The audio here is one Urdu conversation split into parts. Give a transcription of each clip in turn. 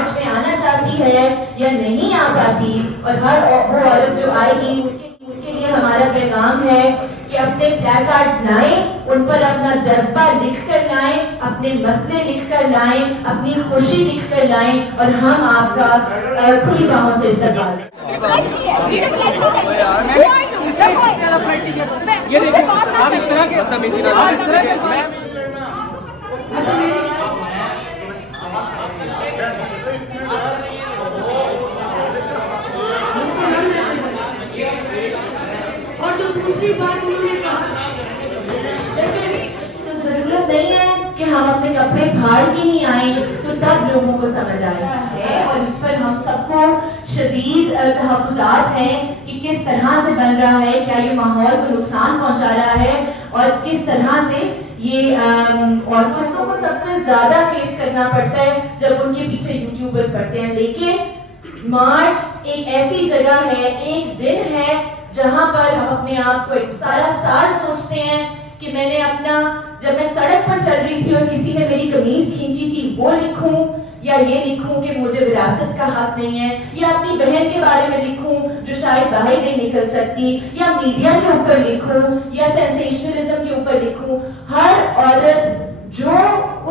مارچ میں آنا چاہتی ہے یا نہیں آ پاتی، اور ہر وہ عورت جو آئے گی ان کے لیے ہمارا پیغام ہے کہ اپنے پلے کارڈز لائیں، ان پر اپنا جذبہ لکھ کر لائیں، اپنے مسئلے لکھ کر لائیں، اپنی خوشی لکھ کر لائیں، اور ہم آپ کا کھلی باہوں سے استقبال کریں۔ اور جو دوسری بات انہوں نے کہا، ضرورت نہیں ہے کہ ہم اپنے کپڑے پھاڑ کے ہی آئیں تو تب لوگوں کو سمجھ آیا ہے، اور اس پر ہم سب کو شدید تحفظات ہیں کہ کس طرح سے بن رہا ہے، کیا یہ ماحول کو نقصان پہنچا رہا ہے، اور کس طرح سے یہ عورتوں کو سب سے زیادہ فیس کرنا پڑتا ہے جب ان کے پیچھے یوٹیوبرز پڑتے ہیں۔ لیکن مارچ ایک ایسی جگہ ہے، ایک دن ہے جہاں پر ہم اپنے آپ کو ایک سارا سال سوچتے ہیں کہ میں نے اپنا، جب میں سڑک پر چل رہی تھی اور کسی نے میری قمیض کھینچی تھی، وہ لکھوں یا یہ لکھوں کہ مجھے وراثت کا حق نہیں ہے، یا اپنی بہن کے بارے میں لکھوں جو شاید باہر نہیں نکل سکتی، یا میڈیا کے اوپر لکھوں، یا سینسیشنلزم کے اوپر لکھوں۔ ہر عورت جو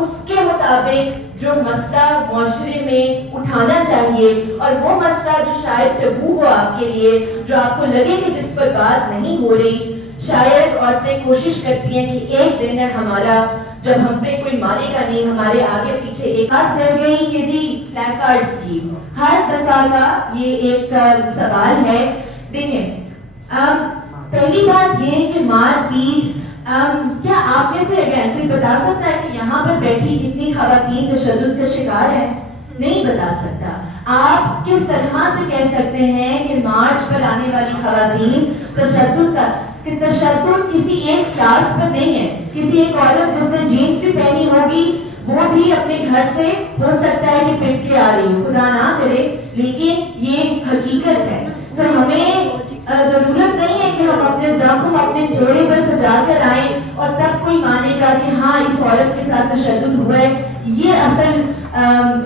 اس کے مطابق جو مسئلہ معاشرے میں اٹھانا چاہیے، اور وہ مسئلہ جو شاید ٹبو ہو آپ کے لیے، جو آپ کو لگے کہ جس پر بات نہیں ہو رہی، شاید عورتیں کوشش کرتی ہیں کہ ایک دن ہے ہمارا جب ہم پہ کوئی مارے گا نہیں، ہمارے آگے پیچھے ایک ہاتھ رہ گئی کہ جی پلے کارڈز کی ہر دفعہ کا یہ ایک سوال ہے۔ دیکھیں، پہلی بات یہ کہ مار پیٹ، کیا آپ میں سے اگین کوئی بتا سکتا ہے کہ یہاں پر بیٹھی کتنی خواتین تشدد کا شکار ہیں؟ نہیں بتا سکتا۔ آپ کس طرح سے کہہ سکتے ہیں کہ مارچ پر آنے والی خواتین تشدد کا، کہ تشدد کسی ایک کلاس پر نہیں ہے، کسی ایک عورت جس نے جینز بھی پہنی ہوگی وہ بھی اپنے گھر سے ہو سکتا ہے کہ پٹ کے آ رہی ہو، خدا نہ کرے، لیکن یہ حقیقت ہے۔ سو ہمیں ضرورت نہیں ہے کہ ہم اپنے زخم اپنے چہرے پر سجا کر آئیں اور تب کوئی مانے گا کہ ہاں اس عورت کے ساتھ تشدد ہوا ہے۔ یہ اصل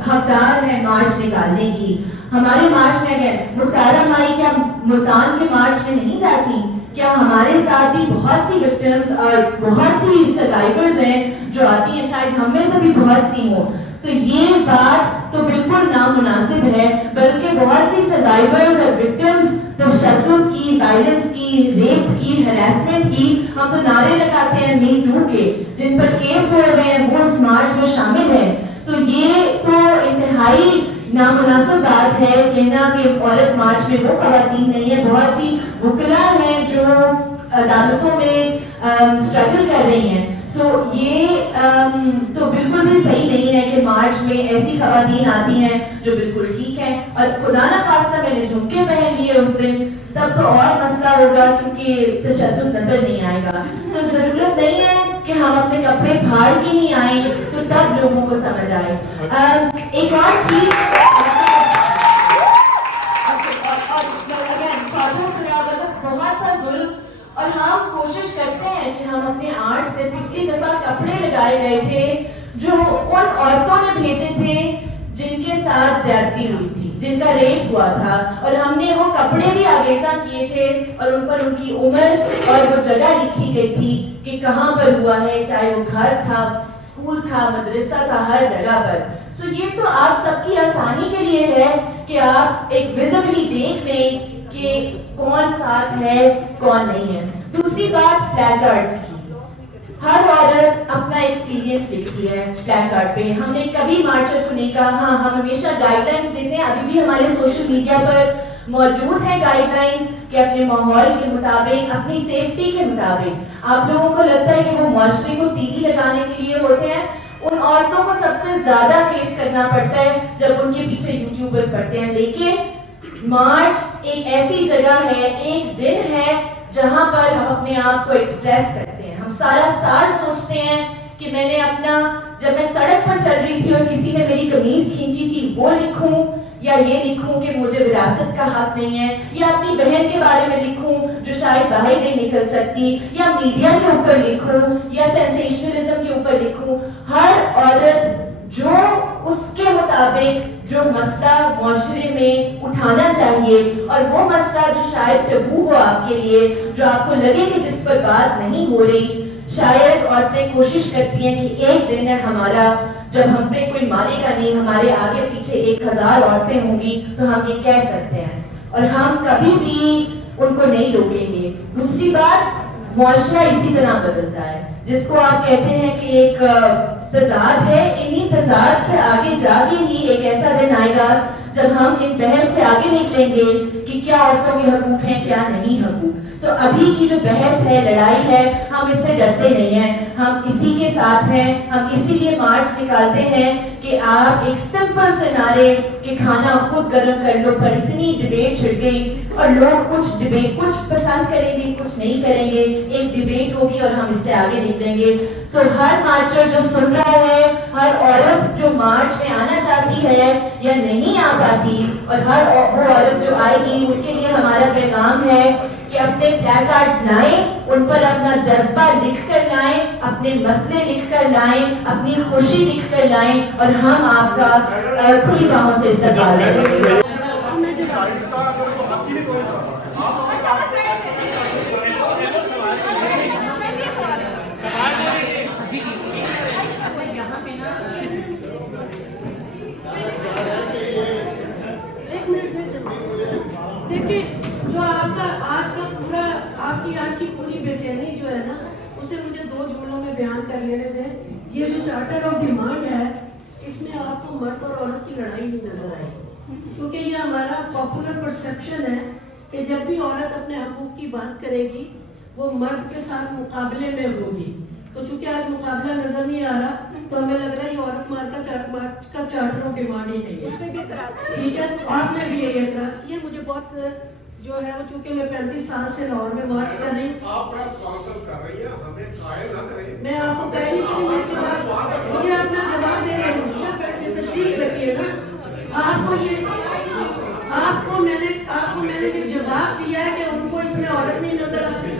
حقدار ہے مارچ نکالنے کی۔ ہمارے مارچ میں اگر مختارہ مائی کیا ملتان کے مارچ میں نہیں جاتی؟ کیا ہمارے ساتھ بھی بہت سی وکٹمز اور بہت سی سروائیورز ہیں جو آتی ہیں، شاید ہم میں سے بھی بہت سی ہوں۔ سو یہ بات تو بالکل نامناسب ہے، بلکہ بہت سی سروائیورز اور وکٹمز تشدد کی، وائلنس کی، ریپ کی، ہراسمنٹ کی، ہم تو نعرے لگاتے ہیں می ٹو کے، جن پر کیس ہو رہے ہیں وہ اس مارچ میں شامل ہیں۔ سو یہ تو انتہائی نامناسب بات ہے کہنا کہ عورت مارچ میں وہ خواتین نہیں ہے۔ بہت سی وکلا ہیں جو عدالتوں میں اسٹرگل کر رہی ہیں۔ سو یہ تو بالکل بھی صحیح نہیں ہے کہ مارچ میں ایسی خواتین آتی ہیں جو بالکل ٹھیک ہیں، اور خدا نہ خواستہ میں نے جھمکے پہن لیے اس دن، تب تو اور مسئلہ ہوگا کیونکہ تشدد نظر نہیں آئے گا۔ سو ضرورت نہیں ہے کہ ہم اپنے کپڑے پھاڑ کے ہی آئیں تو تب لوگوں کو سمجھ آئے۔ ایک اور چیز، بہت سا ظلم، اور ہم کوشش کرتے ہیں کہ ہم اپنے آرٹ سے پچھلی دفعہ کپڑے لگائے گئے تھے جو ان عورتوں نے بھیجے تھے جن کے ساتھ زیادتی ہوئی تھی، جن کا ریپ ہوا تھا، اور ہم نے وہ کپڑے بھی آویزاں کیے تھے اور ان پر ان کی عمر اور وہ جگہ لکھی گئی تھی کہ کہاں پر ہوا ہے، چاہے وہ گھر تھا، اسکول تھا، مدرسہ تھا، ہر جگہ پر۔ سو یہ تو آپ سب کی آسانی کے لیے ہے کہ آپ ایک ویزبلی دیکھ لیں کہ کون ساتھ ہے کون نہیں ہے۔ دوسری بات پلے کارڈز کی، ہر عورت اپنا ایکسپیرینس لکھتی ہے پلے کارڈ پہ۔ ہم نے کبھی مارچر کو نہیں کہا، ہاں ہم ہمیشہ گائیڈ لائنس دیتے ہیں، ابھی بھی ہمارے سوشل میڈیا پر موجود ہیں گائیڈ لائنس کہ اپنے ماحول کے مطابق، اپنی سیفٹی کے مطابق۔ آپ لوگوں کو لگتا ہے کہ وہ معاشرے کو تیلی لگانے کے لیے ہوتے ہیں، ان عورتوں کو سب سے زیادہ فیس کرنا پڑتا ہے جب ان کے پیچھے یوٹیوبرز پڑتے ہیں۔ لیکن مارچ ایک ایسی جگہ ہے، ایک دن ہے جہاں پر ہم اپنے آپ کو ایکسپریس کرتے ہیں۔ ہم سارا سال سوچتے ہیں کہ میں نے اپنا، جب میں سڑک پر چل رہی تھی اور کسی نے میری قمیض کھینچی تھی، وہ لکھوں یا یہ لکھوں کہ مجھے وراثت کا حق نہیں ہے، یا اپنی بہن کے بارے میں لکھوں جو شاید باہر نہیں نکل سکتی، یا میڈیا کے اوپر لکھوں، یا سینسیشنلزم کے اوپر لکھوں۔ ہر عورت جو اس کے مطابق مطابق جو مسئلہ معاشرے میں اٹھانا چاہیے اور وہ مسئلہ جو شاید ٹبو ہو آپ کے لیے, جو آپ کو لگے کہ جس پر بات نہیں ہو رہی, شاید عورتیں کوشش کرتی ہیں کہ ایک دن ہے ہمارا جب ہم پہ کوئی مارے گا نہیں, ہمارے آگے پیچھے 1000 عورتیں ہوں گی تو ہم یہ کہہ سکتے ہیں اور ہم کبھی بھی ان کو نہیں روکیں گے. دوسری بات, معاشرہ اسی طرح بدلتا ہے جس کو آپ کہتے ہیں کہ ایک تضاد ہے, انہی تضاد سے آگے جا کے ہی ایک ایسا دن آئے گا جب ہم ان بحث سے آگے نکلیں گے کہ کیا عورتوں کے حقوق ہیں کیا نہیں حقوق. ابھی کی جو بحث ہے, لڑائی ہے, ہم اس سے ڈرتے نہیں ہیں, ہم اسی کے ساتھ ہیں. ہم اسی لیے مارچ نکالتے ہیں کہ آپ ایک سمپل سے نعرے کہ کھانا خود گرم کر لو پر اتنی ڈیبیٹ چھڑ گئی اور لوگ کچھ پسند کریں گے, کچھ نہیں کریں گے, ایک ڈیبیٹ ہوگی اور ہم اس سے آگے نکلیں گے. ہر مارچر جو سن رہا ہے, ہر عورت جو مارچ میں آنا چاہتی ہے یا نہیں آ پاتی, اور ہر وہ عورت جو آئے گی, ان کے لیے ہمارا پیغام ہے کہ اپنے پلیک کارڈز لائیں, ان پر اپنا جذبہ لکھ کر لائیں, اپنے مسئلے لکھ کر لائیں, اپنی خوشی لکھ کر لائیں, اور ہم آپ کا کھلی باہوں سے استقبال کریں گے. دیکھیے, جو آپ کا آج کی پوری بے چینی جو ہے نا, اسے مجھے 2 جملوں میں بیان کر لینے دیں. یہ جو چارٹر آف ڈیمانڈ ہے, اس میں آپ کو مرد اور عورت کی لڑائی نہیں نظر آئی, کیونکہ یہ ہمارا پاپولر پرسیپشن ہے کہ جب بھی عورت اپنے حقوق کی بات کرے گی وہ مرد کے ساتھ مقابلے میں ہوگی. تو چونکہ آج مقابلہ نظر نہیں آ رہا تو ہمیں لگ رہا ہے یہ عورت مارچ کا چارٹر آف ڈیمانڈ ہی نہیں ہے. اس پہ بھی اعتراض, ٹھیک ہے, آپ نے بھی یہ اعتراض کیا. مجھے بہت جو ہے وہ, چونکہ میں 35 سال سے لاہور میں مارچ کر رہی ہوں, میں آپ کو کہہ نہیں کہ مجھے اپنا جواب دے رہی ہوں. بیٹھ کے تشریف رکھیے نا. آپ کو میں نے یہ جواب دیا ہے کہ ان کو اس میں عورت نہیں نظر آتی.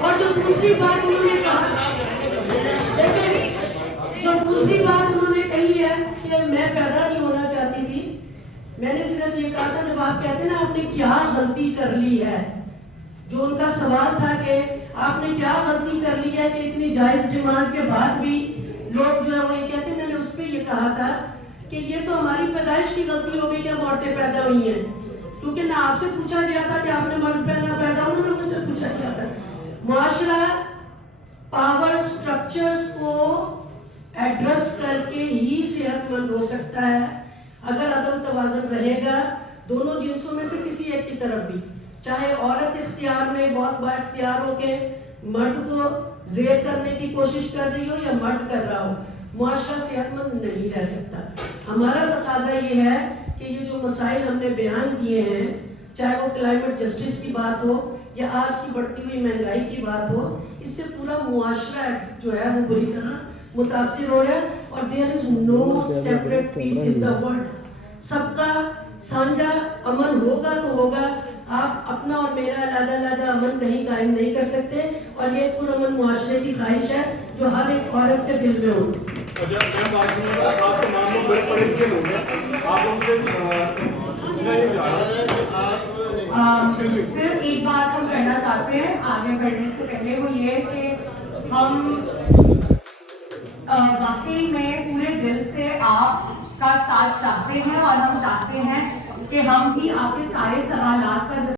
اور جو دوسری بات انہوں نے کہا, دیکھیں, جو دوسری بات انہوں نے کہی ہے کہ میں پیدا نہیں ہونا چاہتی تھی, میں نے صرف یہ کہا تھا جب آپ کہتے ہیں نا آپ نے کیا غلطی کر لی ہے, جو ان کا سوال تھا کہ آپ نے کیا غلطی کر لی ہے کہ اتنی جائز ڈیمانڈ کے بعد بھی لوگ جو ہے وہ یہ کہتے ہیں, میں نے اس پہ یہ کہا تھا کہ یہ تو ہماری پیدائش کی غلطی ہو گئی کہ ہم عورتیں پیدا ہوئی ہیں, کیونکہ نہ آپ سے پوچھا گیا تھا کہ آپ نے مرد پیدا, انہوں نے مجھ سے پوچھا گیا تھا. معاشرہ پاور سٹرکچرز کو ایڈریس کر کے ہی صحت مند ہو سکتا ہے. اگر عدم توازن رہے گا دونوں جنسوں میں سے کسی ایک کی طرف بھی, چاہے عورت اختیار میں بہت با اختیار ہو کے مرد کو زیر کرنے کی کوشش کر رہی ہو یا مرد کر رہا ہو, معاشرہ صحت مند نہیں رہ سکتا. ہمارا تقاضا یہ ہے کہ یہ جو مسائل ہم نے بیان کیے ہیں, چاہے وہ کلائمیٹ جسٹس کی بات ہو یا آج کی بڑھتی ہوئی مہنگائی کی بات ہو, اس سے پورا معاشرہ جو ہے وہ بری طرح متاثر ہو رہا ہے. اور there is no separate peace in the world. سب کا سانجھا امن ہوگا تو ہوگا, آپ اپنا اور میرا علیحدہ علیحدہ امن کہیں قائم نہیں کر سکتے, اور یہ پرامن معاشرے کی خواہش ہے جو ہر ایک عورت کے دل میں ہو. صرف ایک بات ہم کرنا چاہتے ہیں آگے بڑھنے سے پہلے, وہ یہ کہ ہم واقعی میں پورے دل سے آپ کا ساتھ چاہتے ہیں, اور ہم چاہتے ہیں کہ ہم بھی آپ کے سارے سوالات کا